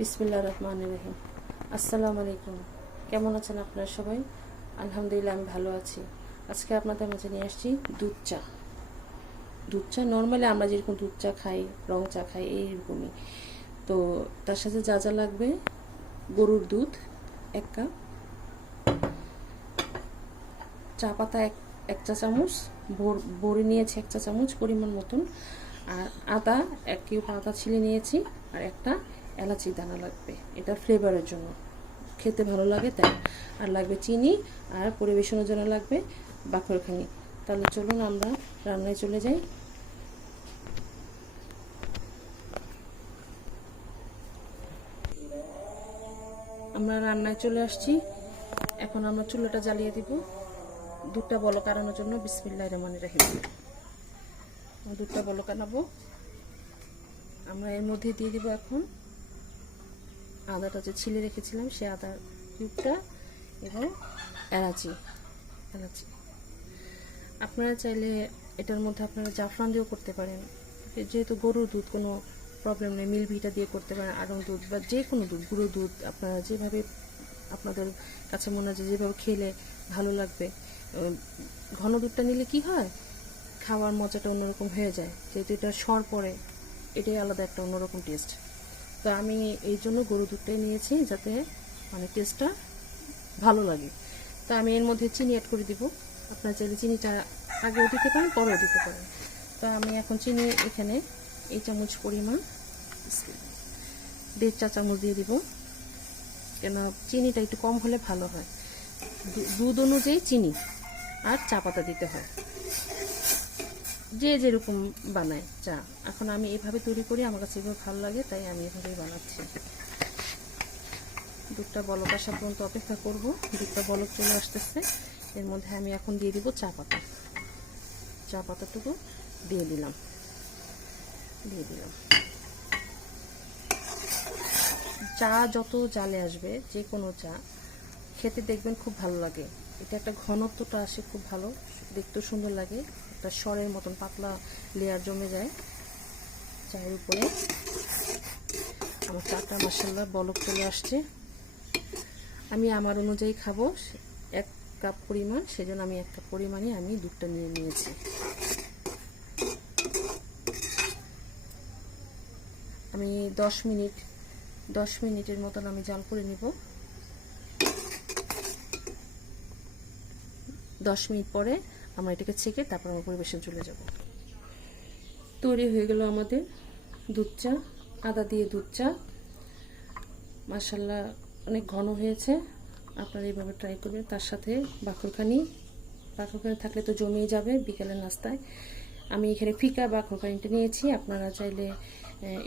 বিসমিল্লাহির রহমানির রহিম। আসসালামু আলাইকুম। কেমন আছেন আপনারা সবাই? আলহামদুলিল্লাহ আমি ভালো আছি। আজকে আপনাদের মাঝে নিয়ে আসছি দুধ চা নর্মালি আমরা যেরকম দুধ চা খাই, রং চা খাই, এইরকমই। তো তার সাথে যা যা লাগবে: গরুর দুধ 1 কাপ, চা পাতা এক চা চামচ, বড়ি নিয়েছি 1 চা চামচ পরিমাণ মতন, আর আদা 1 কিউব আদা ছিলে নিয়েছি, আর একটা এলাচি দানা লাগবে, এটা ফ্লেভারের জন্য, খেতে ভালো লাগে তাই। আর লাগবে চিনি, আর পরিবেশনের জন্য লাগবে বাকরখানি। তাহলে চলুন আমরা রান্নায় চলে যাই। আমরা রান্নায় চলে আসছি। এখন আমরা চুলাটা জ্বালিয়ে দিব দুধটা বলক আনানোর জন্য। বিসমিল্লাহির রহমানির রহিম। দুধটা বলক আনাবো। আমরা এর মধ্যে দিয়ে দিব এখন আদাটা যে ছিলে রেখেছিলাম, সে আদার কিউবটা এবং এলাচি। আপনারা চাইলে এটার মধ্যে আপনারা জাফরান দিয়েও করতে পারেন, যেহেতু গরুর দুধ কোনো প্রবলেম নেই। মিল্কভিটা দিয়ে করতে পারেন, আড়ং দুধ বা যে কোনো দুধ, গুঁড়ো দুধ, আপনারা যেভাবে আপনাদের কাছে মনে হয় যেভাবে খেলে ভালো লাগবে। ঘন দুধটা নিলে কি হয়, খাওয়ার মজাটা অন্যরকম হয়ে যায়, যেহেতু এটা সর পড়ে, এটাই আলাদা একটা অন্যরকম টেস্ট। তো আমি এই জন্য গরু দুধটাই নিয়েছি, যাতে মানে টেস্টটা ভালো লাগে। তো আমি এর মধ্যে চিনি অ্যাড করে দিব। আপনারা চাইলে চিনিটা আগেও দিতে পারেন, পরেও দিতে পারেন। তো আমি এখন চিনি এখানে এই চামচ পরিমাণ 1.5 চা চামচ দিয়ে দিব, কেন চিনিটা একটু কম হলে ভালো হয়। দুধ অনুযায়ী চিনি আর চা পাতা দিতে হয়, যে যেরকম বানায় চা। এখন আমি এভাবে তৈরি করি, আমার কাছে এভাবে ভালো লাগে, তাই আমি এভাবেই বানাচ্ছি। দুধটা বলক আসা পর্যন্ত অপেক্ষা করব। দুধটা বলক চলে আসতেছে। এর মধ্যে আমি এখন দিয়ে দিব চা পাতাটুকু দিয়ে দিলাম। চা যত জালে আসবে, যে কোনো চা খেতে দেখবেন খুব ভালো লাগে। এটা একটা ঘনত্বটা আসে খুব ভালো, দেখতেও সুন্দর লাগে, একটা সরের মতন পাতলা লেয়ার জমে যায় চায়ের উপরে। আমার চাটা মাশাআল্লাহ বলক চলে আসছে। আমি আমার অনুযায়ী খাবো 1 কাপ পরিমাণ, সেজন্য আমি 1 কাপ পরিমাণে আমি দুধটা নিয়ে নিয়েছি। আমি 10 মিনিটের মতন আমি জাল করে নিব। 10 মিনিট পরে আমরা এটাকে ছেঁকে তারপর আমরা পরিবেশন চলে যাব। তৈরি হয়ে গেল আমাদের দুধ চা, আদা দিয়ে দুধ চা। মাশাআল্লাহ অনেক ঘন হয়েছে। আপনারা এইভাবে ট্রাই করবেন। তার সাথে বাকরখানি থাকলে তো জমিয়ে যাবে বিকেলের নাস্তায়। আমি এখানে ফিকা বাকরখানিটা নিয়েছি। আপনারা চাইলে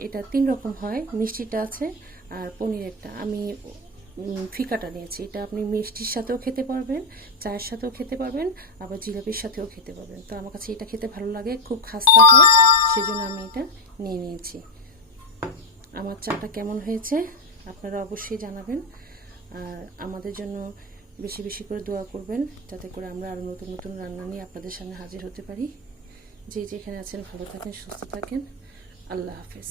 এটা 3 রকম হয়, মিষ্টিটা আছে আর পনিরেরটা। আমি ফিকাটা নিয়েছি। এটা আপনি মিষ্টির সাথেও খেতে পারবেন, চায়ের সাথেও খেতে পারবেন, আবার জিলাপির সাথেও খেতে পারবেন। তো আমার কাছে এটা খেতে ভালো লাগে, খুব খাস্তা হয়, সেজন্য আমি এটা নিয়ে নিয়েছি। আমার চাটা কেমন হয়েছে আপনারা অবশ্যই জানাবেন, আর আমাদের জন্য বেশি বেশি করে দোয়া করবেন, যাতে করে আমরা আরও নতুন নতুন রান্না নিয়ে আপনাদের সামনে হাজির হতে পারি। যে যেখানে আছেন ভালো থাকেন, সুস্থ থাকেন। আল্লাহ হাফেজ।